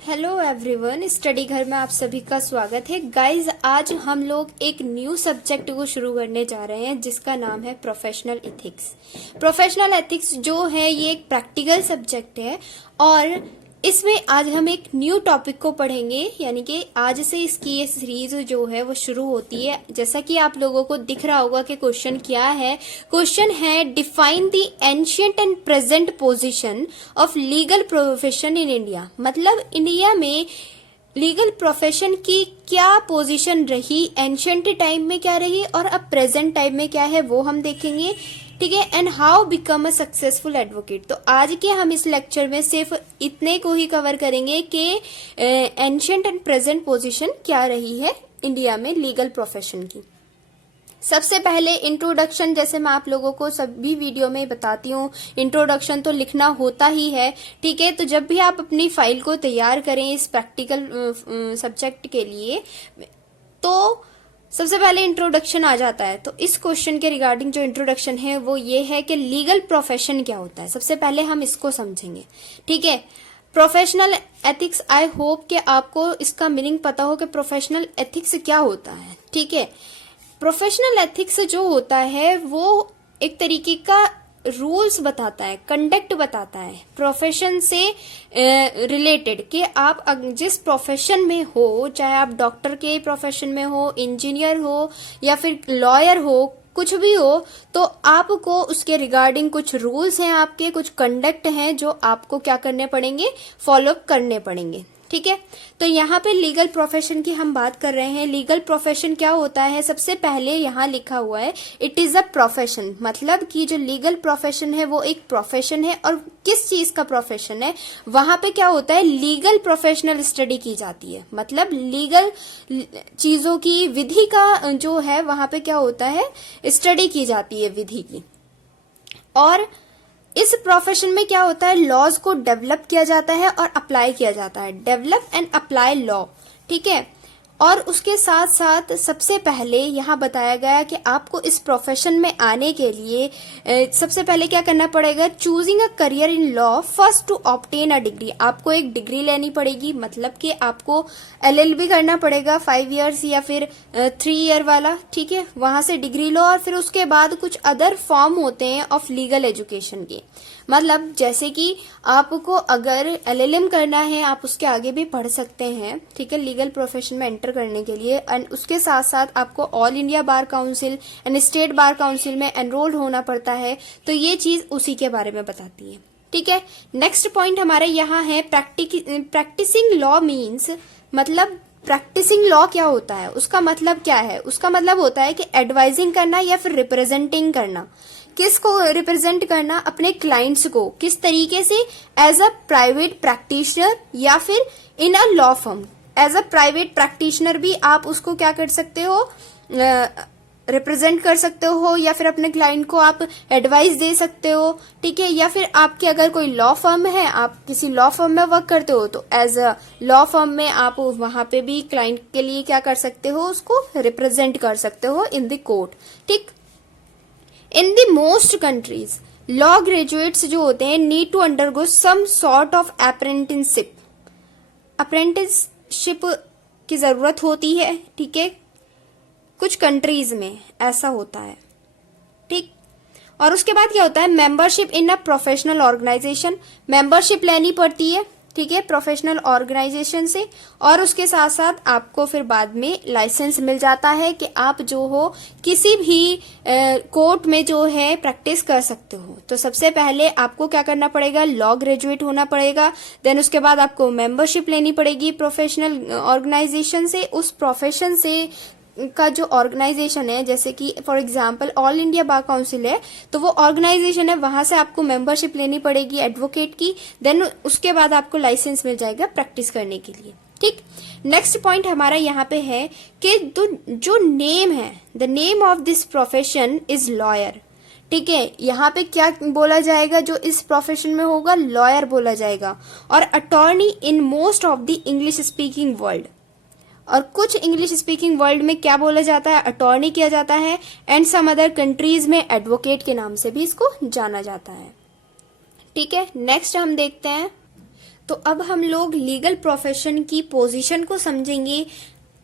Hello everyone, study घर में आप सभी का स्वागत है। गाइस, आज हम लोग एक न्यू सब्जेक्ट को शुरू करने जा रहे हैं जिसका नाम है प्रोफेशनल एथिक्स। प्रोफेशनल एथिक्स जो है ये एक प्रैक्टिकल सब्जेक्ट है और इसमें आज हम एक न्यू टॉपिक को पढ़ेंगे, यानी कि आज से इसकी ये सीरीज जो है वो शुरू होती है। जैसा कि आप लोगों को दिख रहा होगा कि क्वेश्चन क्या है। क्वेश्चन है define the ancient and present position of legal profession in India. मतलब इंडिया में लीगल प्रोफेशन की क्या पोजीशन रही, एंशिएंट टाइम में क्या रही और अब प्रेजेंट टाइम में क्या है वो हम देखेंगे, ठीक है। And how become a successful advocate. तो आज के हम इस लेक्चर में सिर्फ इतने को ही कवर करेंगे कि एंशिएंट एंड प्रेजेंट पोजीशन क्या रही है इंडिया में लीगल प्रोफेशन की। सबसे पहले इंट्रोडक्शन, जैसे मैं आप लोगों को सभी वीडियो में बताती हूँ, इंट्रोडक्शन तो लिखना होता ही है, ठीक है। तो जब भी आप अपनी फाइल को तैयार करें इस प्रैक्टिकल सब्जेक्ट के लिए, तो सबसे पहले इंट्रोडक्शन आ जाता है। तो इस क्वेश्चन के रिगार्डिंग जो इंट्रोडक्शन है वो ये है कि लीगल प्रोफेशन क्या होता है। सबसे पहले हम इसको समझेंगे, ठीक है। प्रोफेशनल एथिक्स, आई होप कि आपको इसका मीनिंग पता हो कि प्रोफेशनल एथिक्स क्या होता है, ठीक है। प्रोफेशनल एथिक्स जो होता है वो एक तरीके का रूल्स बताता है, कंडक्ट बताता है प्रोफेशन से रिलेटेड, कि आप जिस प्रोफेशन में हो, चाहे आप डॉक्टर के प्रोफेशन में हो, इंजीनियर हो या फिर लॉयर हो, कुछ भी हो, तो आपको उसके रिगार्डिंग कुछ रूल्स हैं, आपके कुछ कंडक्ट हैं जो आपको क्या करने पड़ेंगे, फॉलो करने पड़ेंगे, ठीक है। तो यहाँ पे लीगल प्रोफेशन की हम बात कर रहे हैं। लीगल प्रोफेशन क्या होता है, सबसे पहले यहाँ लिखा हुआ है इट इज अ प्रोफेशन। मतलब कि जो लीगल प्रोफेशन है वो एक प्रोफेशन है। और किस चीज का प्रोफेशन है, वहां पे क्या होता है, लीगल प्रोफेशनल स्टडी की जाती है। मतलब लीगल चीजों की विधि का जो है वहां पे क्या होता है, स्टडी की जाती है विधि की। और इस प्रोफेशन में क्या होता है, लॉज को डेवलप किया जाता है और अप्लाई किया जाता है, डेवलप एंड अप्लाई लॉ, ठीक है। और उसके साथ साथ सबसे पहले यहाँ बताया गया कि आपको इस प्रोफेशन में आने के लिए सबसे पहले क्या करना पड़ेगा, choosing a career in law first to obtain a degree. आपको एक डिग्री लेनी पड़ेगी, मतलब कि आपको LLB करना पड़ेगा 5 इयर्स या फिर 3 ईयर वाला, ठीक है। वहां से डिग्री लो और फिर उसके बाद कुछ अदर फॉर्म होते हैं ऑफ लीगल एजुकेशन के। मतलब जैसे कि आपको अगर LLM करना है, आप उसके आगे भी पढ़ सकते हैं, ठीक है, लीगल प्रोफेशन में एंटर करने के लिए। एंड उसके साथ साथ आपको all India bar council and state bar council में एनरोल्ड होना पड़ता है। तो ये चीज उसी के बारे में बताती है, ठीक है। नेक्स्ट पॉइंट हमारे यहाँ है प्रैक्टिसिंग लॉ मीन्स। मतलब प्रैक्टिसिंग लॉ क्या होता है, उसका मतलब क्या है, उसका मतलब होता है कि एडवाइजिंग करना या फिर रिप्रेजेंटिंग करना। किसको रिप्रेजेंट करना, अपने क्लाइंट्स को, किस तरीके से, एज अ प्राइवेट प्रैक्टिशनर या फिर in a law firm. As a private practitioner भी आप उसको क्या कर सकते हो, रिप्रेजेंट कर सकते हो, या फिर अपने क्लाइंट को आप एडवाइस दे सकते हो, ठीक है। या फिर आपके अगर कोई लॉ फर्म है, आप किसी लॉ फर्म में वर्क करते हो, तो एज अ लॉ फर्म में आप वहां पे भी क्लाइंट के लिए क्या कर सकते हो, उसको रिप्रेजेंट कर सकते हो इन द कोर्ट, ठीक। In the most countries law graduates जो होते हैं need to undergo some sort of apprenticeship. Apprenticeship की जरूरत होती है, ठीक है। कुछ कंट्रीज में ऐसा होता है, ठीक। और उसके बाद क्या होता है, membership in a professional organisation. Membership लेनी पड़ती है, ठीक है, प्रोफेशनल ऑर्गेनाइजेशन से। और उसके साथ साथ आपको फिर बाद में लाइसेंस मिल जाता है कि आप जो हो किसी भी कोर्ट में जो है प्रैक्टिस कर सकते हो। तो सबसे पहले आपको क्या करना पड़ेगा, लॉ ग्रेजुएट होना पड़ेगा। देन उसके बाद आपको मेंबरशिप लेनी पड़ेगी प्रोफेशनल ऑर्गेनाइजेशन से। उस प्रोफेशन से का जो ऑर्गेनाइजेशन है, जैसे कि for example all India bar council है, तो वो ऑर्गेनाइजेशन है, वहां से आपको मेंबरशिप लेनी पड़ेगी एडवोकेट की। देन उसके बाद आपको लाइसेंस मिल जाएगा प्रैक्टिस करने के लिए, ठीक। नेक्स्ट पॉइंट हमारा यहाँ पे है कि जो नेम है, the name of this profession is lawyer, ठीक है। यहाँ पे क्या बोला जाएगा, जो इस प्रोफेशन में होगा, लॉयर बोला जाएगा। और attorney in most of the English speaking world. और कुछ इंग्लिश स्पीकिंग वर्ल्ड में क्या बोला जाता है, अटॉर्नी किया जाता है। एंड सम अदर कंट्रीज में एडवोकेट के नाम से भी इसको जाना जाता है, ठीक है। नेक्स्ट हम देखते हैं तो अब हम लोग लीगल प्रोफेशन की पोजीशन को समझेंगे।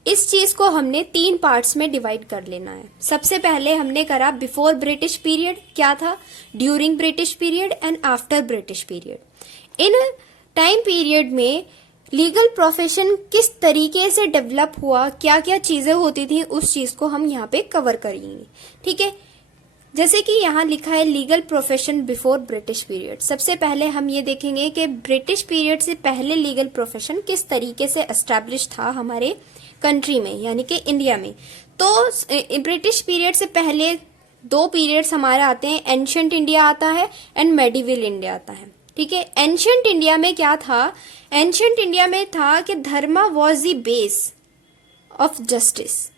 इस चीज को हमने 3 पार्ट्स में डिवाइड कर लेना है। सबसे पहले हमने करा बिफोर ब्रिटिश पीरियड क्या था, during British period and after British period. In time period में लीगल प्रोफेशन किस तरीके से डेवलप हुआ, क्या क्या चीजें होती थी, उस चीज को हम यहाँ पे कवर करेंगे। ठीक है, जैसे कि यहाँ लिखा है legal profession before British period. सबसे पहले हम ये देखेंगे कि ब्रिटिश पीरियड से पहले लीगल प्रोफेशन किस तरीके से एस्टैब्लिश था हमारे कंट्री में, यानी कि इंडिया में। तो ब्रिटिश पीरियड से पहले 2 पीरियड्स हमारे आते हैं, एंशिएंट इंडिया आता है एंड मेडिवल इंडिया आता है। ठीक है, एंशिएंट इंडिया में क्या था, एंशिएंट इंडिया में था कि धर्म was the base of justice.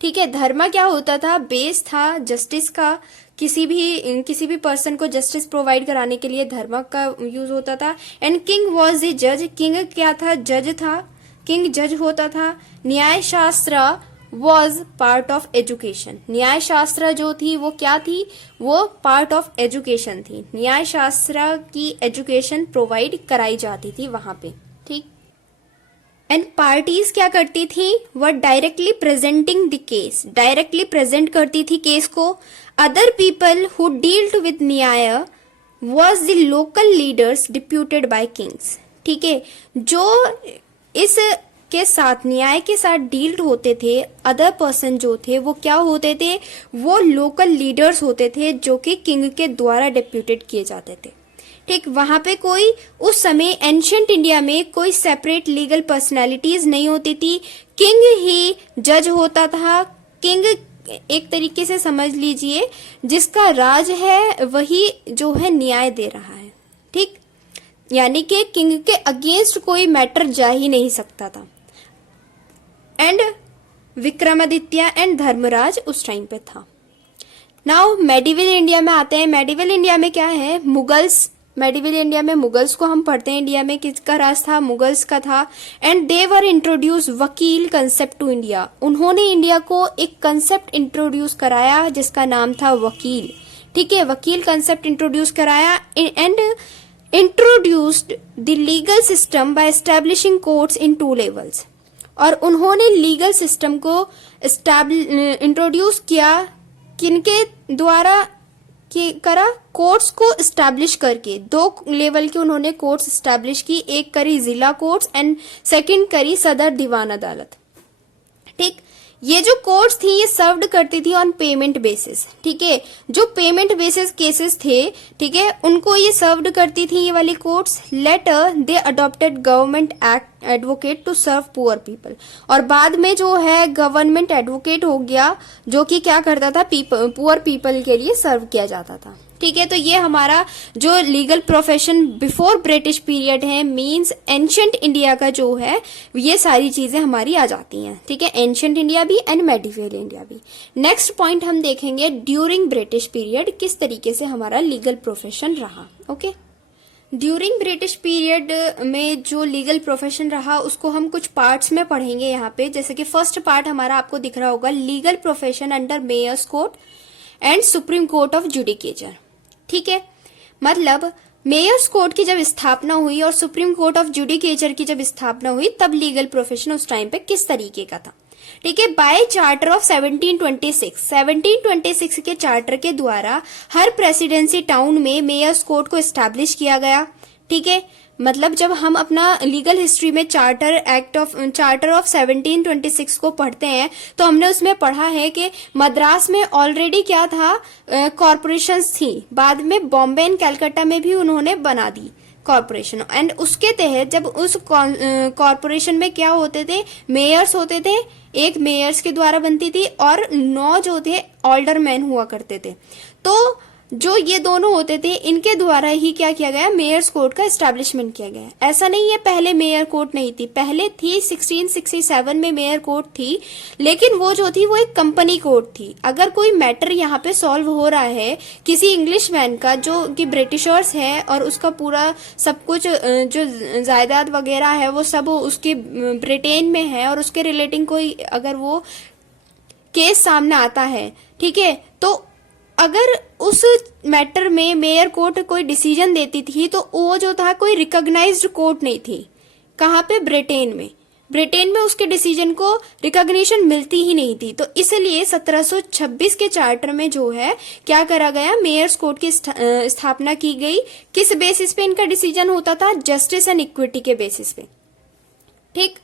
ठीक है, धर्म क्या होता था, बेस था जस्टिस का। किसी भी पर्सन को जस्टिस प्रोवाइड कराने के लिए धर्म का यूज होता था। एंड किंग वाज द जज, किंग क्या था, जज था, किंग जज होता था। न्याय शास्त्र वॉज पार्ट ऑफ एजुकेशन, न्याय शास्त्र जो थी वो क्या थी, वो पार्ट ऑफ एजुकेशन थी। न्याय शास्त्र की एजुकेशन प्रोवाइड कराई जाती थी वहां पे। ठीक, एंड पार्टीज क्या करती थी, वह directly presenting the case, directly present करती थी केस को। Other people who dealt with न्याय was the local leaders deputed by kings. ठीक है, जो इस के साथ न्याय के साथ डील्ड होते थे, अदर पर्सन जो थे वो क्या होते थे, वो लोकल लीडर्स होते थे जो कि किंग के द्वारा डिप्यूटेड किए जाते थे। ठीक, वहां पे कोई उस समय एंशिएंट इंडिया में कोई सेपरेट लीगल पर्सनालिटीज नहीं होती थी, किंग ही जज होता था। किंग एक तरीके से समझ लीजिए जिसका राज है वही जो है न्याय दे रहा है। ठीक, यानी कि किंग के अगेंस्ट कोई मैटर जा ही नहीं सकता था। एंड विक्रमादित्य एंड धर्मराज उस टाइम पे था। नाउ मेडिवल इंडिया में आते हैं। मेडिवल इंडिया में क्या है, मुगल्स। मेडिवल इंडिया में मुगल्स को हम पढ़ते हैं। इंडिया में किसका राज था, मुगल्स का था। एंड दे वर इंट्रोड्यूस वकील कंसेप्ट टू इंडिया, उन्होंने इंडिया को एक कंसेप्ट इंट्रोड्यूस कराया जिसका नाम था वकील। ठीक है, वकील कंसेप्ट इंट्रोड्यूस कराया and introduced the legal system by establishing courts in 2 levels. और उन्होंने लीगल सिस्टम को इंट्रोड्यूस किया, किनके द्वारा करा, कोर्ट्स को एस्टैब्लिश करके। 2 लेवल के उन्होंने कोर्ट्स एस्टैब्लिश की, एक करी जिला कोर्ट्स एंड सेकंड करी सदर दीवान अदालत। ठीक, ये जो कोर्ट्स थी ये सर्व्ड करती थी ऑन पेमेंट बेसिस। ठीक है, जो पेमेंट बेसिस केसेस थे, ठीक है, उनको ये सर्व्ड करती थी ये वाली courts. Later they adopted government act advocate to serve poor people, और बाद में जो है गवर्नमेंट एडवोकेट हो गया जो कि क्या करता था, पुअर पीपल के लिए सर्व किया जाता था। ठीक है, तो ये हमारा जो legal profession before British period है, मींस एंशिएंट इंडिया का जो है ये सारी चीजें हमारी आ जाती हैं। ठीक है, एंशिएंट इंडिया भी एंड मेडिवल इंडिया भी। नेक्स्ट पॉइंट हम देखेंगे ड्यूरिंग ब्रिटिश पीरियड किस तरीके से हमारा लीगल प्रोफेशन रहा। ओके, ड्यूरिंग ब्रिटिश पीरियड में जो लीगल प्रोफेशन रहा उसको हम कुछ पार्ट्स में पढ़ेंगे यहाँ पे। जैसे कि फर्स्ट पार्ट हमारा आपको दिख रहा होगा, legal profession under mayor's court and supreme court of judicature. ठीक है, मतलब मेयर्स कोर्ट की जब स्थापना हुई और सुप्रीम कोर्ट ऑफ जुडिकेचर की जब स्थापना हुई तब लीगल प्रोफेशन उस टाइम पे किस तरीके का था। ठीक है, बाय चार्टर ऑफ 1726 के चार्टर के द्वारा हर प्रेसिडेंसी टाउन में मेयर्स कोर्ट को एस्टैब्लिश किया गया। ठीक है, मतलब जब हम अपना लीगल हिस्ट्री में चार्टर ऑफ 1726 को पढ़ते हैं तो हमने उसमें पढ़ा है कि मद्रास में ऑलरेडी क्या था, कॉरपोरेशंस थी। बाद में बॉम्बे एंड कलकत्ता में भी उन्होंने बना दी कॉरपोरेशन। एंड उसके तहत जब उस कॉरपोरेशन में क्या होते थे, मेयर्स होते थे, एक मेयर्स के द्वारा बनती थी और 9 जो थे ऑल्डरमैन हुआ करते थे। तो जो ये दोनों होते थे इनके द्वारा ही क्या किया गया, मेयर्स कोर्ट का एस्टैब्लिशमेंट किया गया। ऐसा नहीं है पहले मेयर कोर्ट नहीं थी, पहले थी 1667 में मेयर कोर्ट थी, लेकिन वो जो थी वो एक कंपनी कोर्ट थी। अगर कोई मैटर यहाँ पे सॉल्व हो रहा है किसी इंग्लिश मैन का जो कि ब्रिटिशर्स है और उसका पूरा सब कुछ जो जायदाद वगैरह है वो सब उसके ब्रिटेन में है और उसके रिलेटिंग कोई अगर वो केस सामने आता है, ठीक है, तो अगर उस मैटर में मेयर कोर्ट कोई डिसीजन देती थी तो वो जो था कोई रिकॉग्नाइज्ड कोर्ट नहीं थी। कहाँ पे? ब्रिटेन में। ब्रिटेन में उसके डिसीजन को रिकॉग्निशन मिलती ही नहीं थी। तो इसलिए 1726 के चार्टर में जो है क्या करा गया, मेयर्स कोर्ट की स्थापना की गई। किस बेसिस पे इनका डिसीजन होता था? जस्टिस एंड इक्विटी के बेसिस पे। ठीक।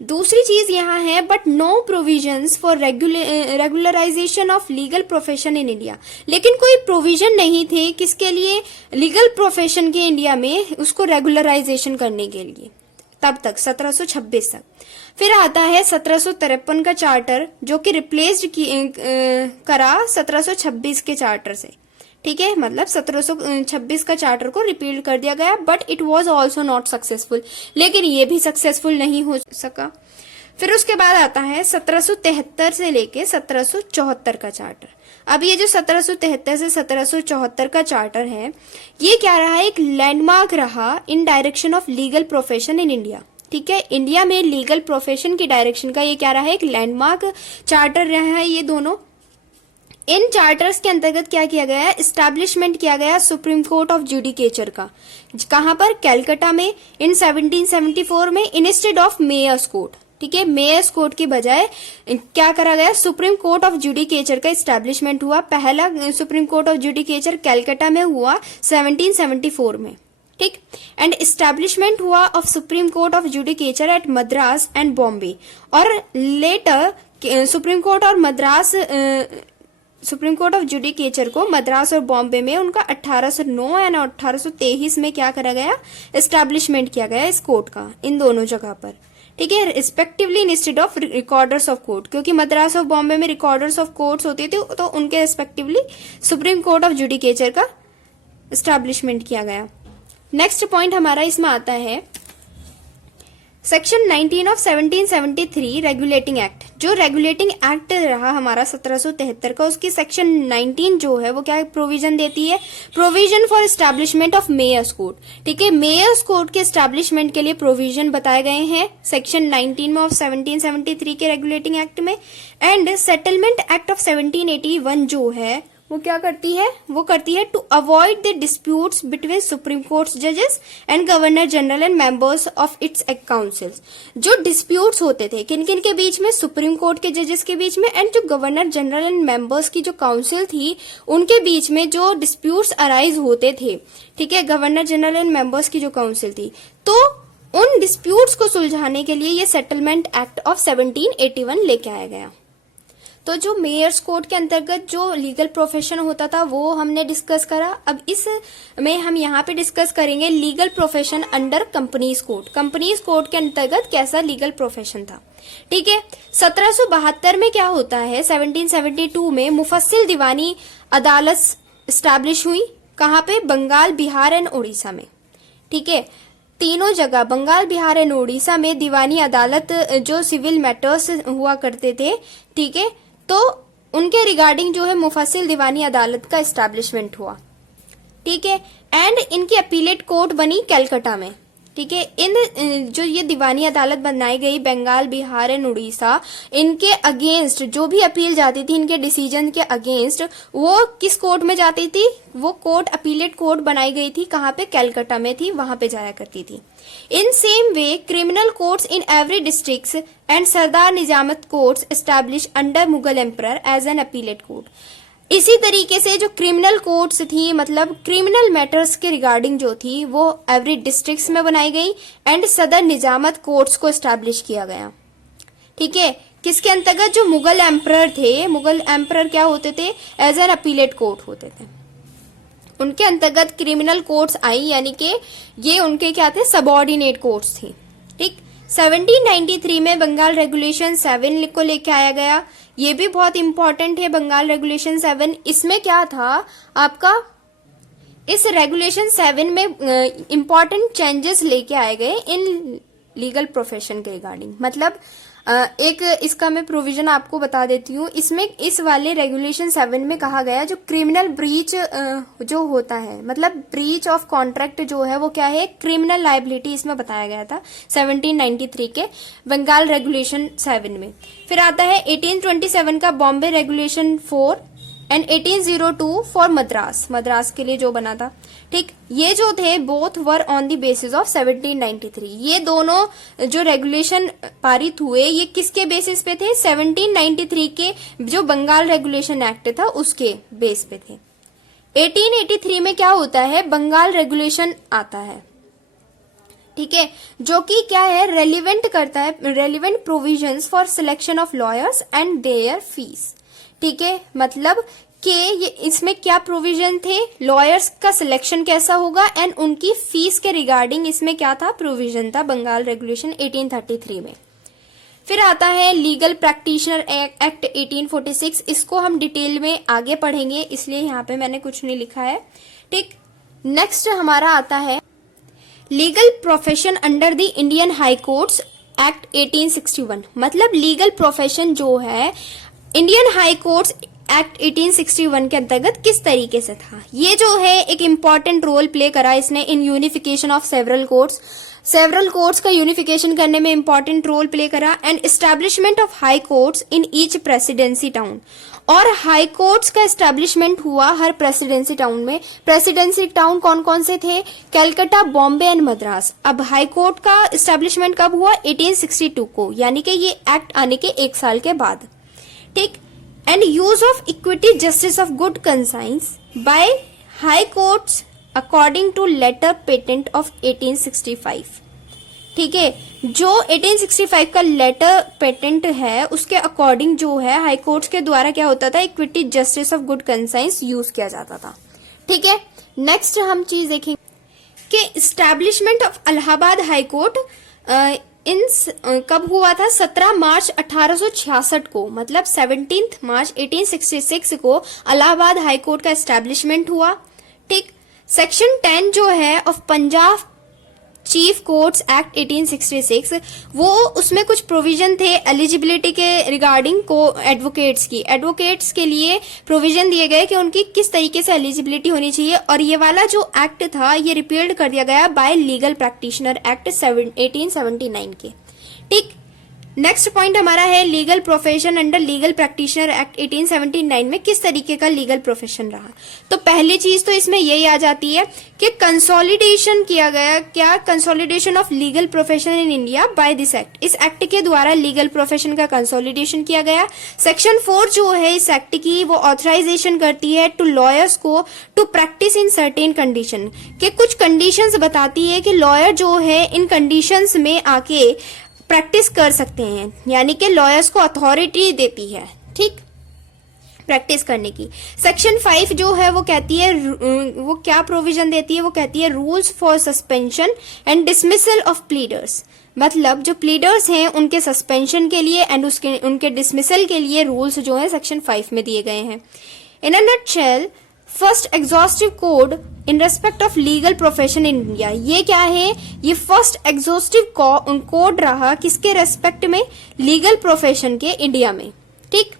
दूसरी चीज यहाँ है, but no provisions for regularisation of legal profession in India. लेकिन कोई प्रोविजन नहीं थे किसके लिए? लीगल प्रोफेशन के इंडिया में उसको रेगुलराइजेशन करने के लिए। तब तक 1726 तक। फिर आता है 1753 का चार्टर, जो कि रिप्लेस्ड करा 1726 के चार्टर से। ठीक है, मतलब 1726 का चार्टर को रिपील कर दिया गया, but it was also not successful. लेकिन ये भी सक्सेसफुल नहीं हो सका। फिर उसके बाद आता है 1773 से लेके 1774 का चार्टर। अब ये जो 1773 से 1774 का चार्टर है, ये क्या रहा? एक लैंडमार्क रहा इन direction of legal profession in India. ठीक है, इंडिया में लीगल प्रोफेशन की डायरेक्शन का ये क्या रहा है? एक लैंडमार्क चार्टर रहा है ये दोनों। इन चार्टर्स के अंतर्गत क्या किया गया है? एस्टैब्लिशमेंट किया गया सुप्रीम कोर्ट ऑफ जुडिकेचर का। कहां पर? कैलकाटा में इन 1774 में, इंस्टेड ऑफ मेयर्स कोर्ट। ठीक है, मेयर्स कोर्ट की बजाय क्या करा गया? सुप्रीम कोर्ट ऑफ जुडिकेचर का एस्टैब्लिशमेंट हुआ। पहला Supreme court of Judicature Calcutta में हुआ 1774 में। ठीक। एंड एस्टैब्लिशमेंट हुआ of Supreme court of Judicature at Madras and Bombay. और later Supreme court of Judicature को मद्रास और बॉम्बे में उनका 1809 एंड 1823 में क्या करा गया? एस्टैब्लिशमेंट किया गया इस कोर्ट का, इन दोनों जगह पर। ठीक है, respectively instead of recorders of court, क्योंकि मद्रास और बॉम्बे में रिकॉर्डर्स ऑफ कोर्ट्स होती थी, तो उनके respectively supreme court of Judicature का एस्टैब्लिशमेंट किया गया। नेक्स्ट पॉइंट हमारा इसमें आता है सेक्शन 19 ऑफ 1773 रेगुलेटिंग एक्ट। जो रेगुलेटिंग एक्ट रहा हमारा 1773 का, उसकी सेक्शन 19 जो है वो क्या प्रोविजन देती है? Provision for establishment of mayor's court. ठीक है, मेयर्स कोर्ट के एस्टैब्लिशमेंट के लिए प्रोविजन बताए गए हैं सेक्शन 19 में ऑफ 1773 के रेगुलेटिंग एक्ट में। एंड सेटलमेंट एक्ट ऑफ 1781 जो है वो क्या करती है? वो करती है to avoid the disputes between Supreme Court जजेस and governor general and members of its councils. जो डिस्प्यूट्स होते थे किन किन के बीच में? सुप्रीम कोर्ट के जजेस के बीच में, एंड जो गवर्नर जनरल एंड मेंबर्स की जो काउंसिल थी उनके बीच में जो डिस्प्यूट्स अराइज होते थे। ठीक है, गवर्नर जनरल एंड मेंबर्स की जो काउंसिल थी, तो उन डिस्प्यूट्स को सुलझाने के लिए ये सेटलमेंट एक्ट ऑफ 1781 लेके आया गया। तो जो मेयर्स कोर्ट के अंतर्गत जो लीगल प्रोफेशन होता था वो हमने डिस्कस करा। अब इस में हम यहाँ पे डिस्कस करेंगे legal profession under companies court. Companies court के अंतर्गत कैसा लीगल प्रोफेशन था। ठीक है, 1772 में क्या होता है? 1772 में मुफस्सिल दीवानी अदालत स्टैब्लिश हुई। कहाँ पे? बंगाल, बिहार एंड उड़ीसा में। ठीक है, तीनों जगह बंगाल, बिहार एंड उड़ीसा में दीवानी अदालत जो सिविल मैटर्स हुआ करते थे, ठीक है, तो उनके रिगार्डिंग जो है मुफस्सिल दीवानी अदालत का एस्टैब्लिशमेंट हुआ। ठीक है, एंड इनकी अपीलेट कोर्ट बनी कैलकाटा में। ठीक है, इन जो ये दीवानी अदालत बनाई गई बंगाल, बिहार एंड उड़ीसा, इनके अगेंस्ट जो भी अपील जाती थी, इनके डिसीजन के अगेंस्ट, वो किस कोर्ट में जाती थी? वो कोर्ट अपीलेट कोर्ट बनाई गई थी। कहाँ पे? कैलकाटा में थी, वहां पे जाया करती थी। In same way criminal courts in every district and Sardar Nizamat courts establish under Mughal emperor as an appellate court. इसी तरीके से जो क्रिमिनल कोर्ट्स थी, मतलब क्रिमिनल मैटर्स के रिगार्डिंग जो थी, वो एवरी डिस्ट्रिक्ट्स में बनाई गई एंड सदर निजामत कोर्ट्स को एस्टैब्लिश किया गया। ठीक है, किसके अंतर्गत? जो मुगल एम्परर थे, मुगल एम्परर क्या होते थे? एज एन अपीलेट कोर्ट होते थे। उनके अंतर्गत क्रिमिनल कोर्ट्स आई, यानी कि ये उनके क्या थे? सबऑर्डिनेट कोर्ट्स थी। ठीक, 1793 में बंगाल रेगुलेशन 7 को लेके आया गया। ये भी बहुत इंपॉर्टेंट है बंगाल रेगुलेशन 7। इसमें क्या था आपका? इस रेगुलेशन 7 में इंपॉर्टेंट चेंजेस लेके आए गए इन लीगल प्रोफेशन के रिगार्डिंग। मतलब एक इसका मैं प्रोविजन आपको बता देती हूँ। इसमें इस वाले रेगुलेशन 7 में कहा गया जो क्रिमिनल ब्रीच जो होता है, मतलब ब्रीच ऑफ कॉन्ट्रैक्ट जो है वो क्या है? क्रिमिनल लायबिलिटी इसमें बताया गया था 1793 के बंगाल रेगुलेशन 7 में। फिर आता है 1827 का Bombay regulation 4 and 1802 for Madras, Madras के लिए जो बना था। ठीक, ये जो थे both were on the basis of 1793। ये दोनों जो रेगुलेशन पारित हुए ये किसके बेसिस पे थे? 1793 के जो बंगाल रेगुलेशन एक्ट था उसके बेस पे थे। 1883 में क्या होता है? बंगाल रेगुलेशन आता है, ठीक है, जो कि क्या है? रेलिवेंट करता है, relevant provisions for selection of lawyers and there fees. ठीक है, मतलब कि ये इसमें क्या प्रोविजन थे? लॉयर्स का सिलेक्शन कैसा होगा एंड उनकी फीस के रिगार्डिंग इसमें क्या था? प्रोविजन था बंगाल रेगुलेशन 1833 में। फिर आता है लीगल प्रैक्टिशनर एक्ट 1846। इसको हम डिटेल में आगे पढ़ेंगे, इसलिए यहाँ पे मैंने कुछ नहीं लिखा है। ठीक, नेक्स्ट हमारा आता है legal profession under the Indian high courts act 1861। मतलब लीगल प्रोफेशन जो है इंडियन हाई कोर्ट्स एक्ट 1861 के अंतर्गत किस तरीके से था? ये जो है एक इम्पॉर्टेंट रोल प्ले करा इसने in unification of several courts. Several courts का यूनिफिकेशन करने में इंपॉर्टेंट रोल प्ले करा and establishment of high courts in each presidency town. और हाई कोर्ट्स का एस्टैब्लिशमेंट हुआ हर प्रेसिडेंसी टाउन में। प्रेसिडेंसी टाउन कौन कौन से थे? कलकत्ता, बॉम्बे एंड मद्रास। अब हाई कोर्ट का एस्टैब्लिशमेंट कब हुआ? 1862 को, यानी कि ये एक्ट आने के 1 साल के बाद। ठीक, and use of equity justice of good conscience by high courts according to letter patent of 1865। ठीक है, जो 1865 का लेटर पेटेंट है उसके अकॉर्डिंग जो है हाई कोर्ट्स के द्वारा क्या होता था? Equity justice of good conscience use किया जाता था। ठीक है, नेक्स्ट हम चीज देखेंगे कि establishment of Allahabad high court कब हुआ था? 17 मार्च 1866 को, मतलब 17 मार्च 1866 को इलाहाबाद हाई कोर्ट का एस्टैब्लिशमेंट हुआ। ठीक, सेक्शन 10 जो है of Punjab chief courts act 1866, वो उसमें कुछ प्रोविजन थे एलिजिबिलिटी के रिगार्डिंग को एडवोकेट्स के लिए प्रोविजन दिए गए कि उनकी किस तरीके से एलिजिबिलिटी होनी चाहिए। और ये वाला जो एक्ट था ये रिपील्ड कर दिया गया बाय लीगल प्रैक्टिशनर एक्ट 1879 के। ठीक, नेक्स्ट पॉइंट हमारा है legal profession under legal practitioner act 1879 में किस तरीके का लीगल प्रोफेशन रहा। तो पहली चीज तो इसमें यही आ जाती है कि कंसोलिडेशन किया गया, क्या? Consolidation of legal profession in India by this act. इस एक्ट के द्वारा लीगल प्रोफेशन का कंसोलिडेशन किया गया। सेक्शन 4 जो है इस एक्ट की वो ऑथराइजेशन करती है टू लॉयर्स को to practice in certain condition, के कुछ कंडीशंस बताती है कि लॉयर जो है इन कंडीशंस में आके प्रैक्टिस कर सकते हैं, यानी कि लॉयर्स को अथॉरिटी देती है, ठीक, प्रैक्टिस करने की। सेक्शन 5 जो है वो कहती है, वो क्या प्रोविजन देती है? वो कहती है rules for suspension and dismissal of pleaders. मतलब जो प्लीडर्स हैं उनके सस्पेंशन के लिए एंड उनके डिसमिसल के लिए रूल्स जो है सेक्शन 5 में दिए गए हैं। In a nutshell, first exhaustive code in respect of legal profession in India. ये क्या है? ये फर्स्ट एग्जॉस्टिव कोड रहा किसके रेस्पेक्ट में? लीगल प्रोफेशन के इंडिया में। ठीक,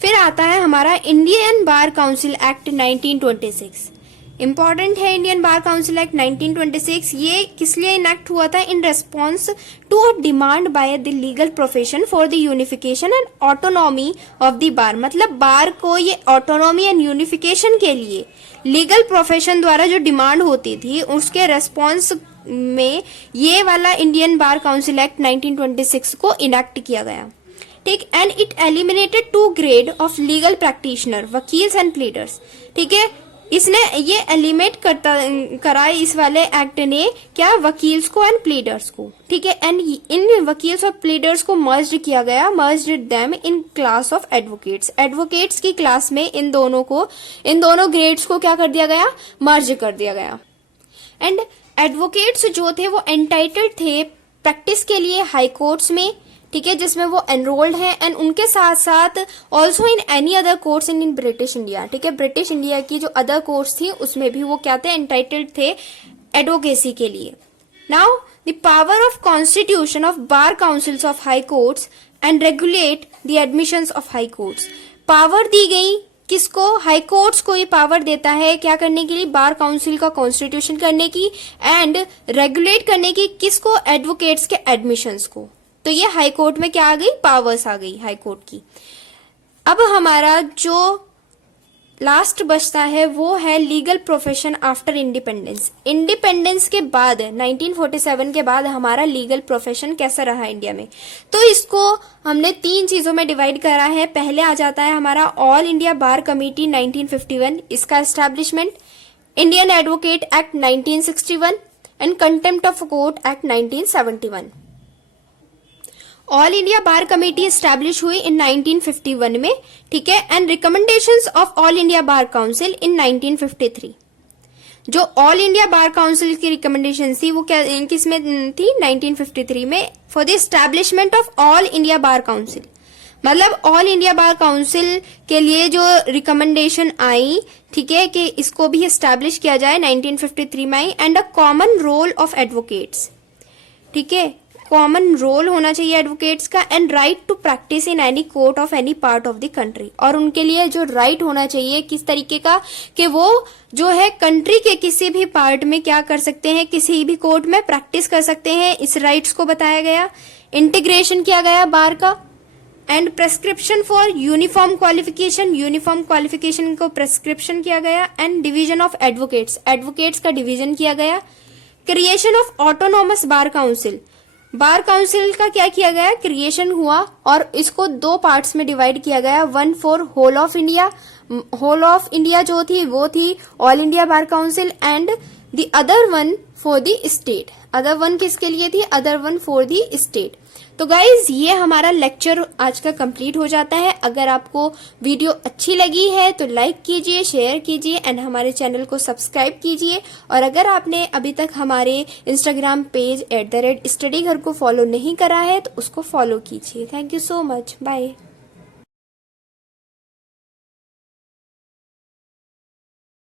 फिर आता है हमारा Indian bar council act 1926। Important है इंडियन बार काउंसिल एक्ट 1926। ये किस लिए इनेक्ट हुआ था? In response to a demand by the legal profession for the unification and autonomy of the bar. मतलब बार को ये ऑटोनॉमी एंड यूनिफिकेशन के लिए लीगल प्रोफेशन द्वारा जो डिमांड होती थी उसके रेस्पॉन्स में ये वाला इंडियन बार काउंसिल एक्ट 1926 को इनेक्ट किया गया। ठीक, and it eliminated 2 grade of legal practitioner, वकील्स एंड प्लीडर्स। ठीक है, इसने ये एलिमिनेट करा इस वाले एक्ट ने क्या? वकील्स को एंड प्लीडर्स को। ठीक है, एंड इन वकील्स और प्लीडर्स को मर्ज्ड किया गया, merged them in class of advocates. Advocates की क्लास में इन दोनों ग्रेड्स को क्या कर दिया गया? मर्ज कर दिया गया। एंड एडवोकेट्स जो थे वो एंटाइटल्ड थे प्रैक्टिस के लिए हाई कोर्ट्स में, ठीक है, जिसमें वो एनरोल्ड हैं, एंड उनके साथ साथ also in any other courts in British India. ठीक है, ब्रिटिश इंडिया की जो अदर कोर्ट्स थी उसमें भी वो क्या थे? एंटाइटल्ड थे एडवोकेसी के लिए। Now the power of constitution of bar councils of high courts and regulate the admissions of high courts. Power दी गई किसको? हाई कोर्ट्स को ये पावर देता है क्या करने के लिए? बार काउंसिल का कॉन्स्टिट्यूशन करने की एंड रेगुलेट करने की किसको? एडवोकेट्स के एडमिशंस को। तो ये हाई कोर्ट में क्या आ गई? पावर्स आ गई हाई कोर्ट की। अब हमारा जो लास्ट बचता है वो है legal profession after independence. Independence के बाद 1947 के बाद हमारा लीगल प्रोफेशन कैसा रहा इंडिया में, तो इसको हमने 3 चीजों में डिवाइड करा है। पहले आ जाता है हमारा ऑल इंडिया बार कमेटी 1951, इसका establishment, Indian Advocate Act 1961 and Contempt of Court Act 1971। All India Bar Committee establish हुई इन 1951 में, ठीक है, and recommendations of All India bar Council in 1953। जो ऑल इंडिया बार काउंसिल की रिकमेंडेशन थी वो क्या किसमें थी, 1953 में, for the establishment of All India bar Council. मतलब ऑल इंडिया बार काउंसिल के लिए जो रिकमेंडेशन आई, ठीक है, कि इसको भी एस्टैब्लिश किया जाए 1953 में आई, and a common roll of advocates, ठीक है, कॉमन रोल होना चाहिए एडवोकेट्स का, and right to practice in any court of any part of the country. और उनके लिए जो राइट होना चाहिए किस तरीके का, कि वो जो है कंट्री के किसी भी पार्ट में क्या कर सकते हैं, किसी भी कोर्ट में प्रैक्टिस कर सकते हैं, इस राइट्स को बताया गया। इंटीग्रेशन किया गया बार का, and prescription for uniform qualification, uniform qualification को प्रेस्क्रिप्शन किया गया, and division of advocates, advocates का डिवीजन किया गया। Creation of autonomous bar council, bar council का क्या किया गया, क्रिएशन हुआ और इसको 2 पार्ट्स में डिवाइड किया गया, 1 for whole of India, whole of India जो थी वो थी all India bar council, and the other one for the state. Other one किसके लिए थी, other one for the state. तो गाइज ये हमारा लेक्चर आज का कंप्लीट हो जाता है। अगर आपको वीडियो अच्छी लगी है तो लाइक कीजिए, शेयर कीजिए एंड हमारे चैनल को सब्सक्राइब कीजिए। और अगर आपने अभी तक हमारे इंस्टाग्राम पेज @studyghar को फॉलो नहीं करा है तो उसको फॉलो कीजिए। Thank you so much, bye.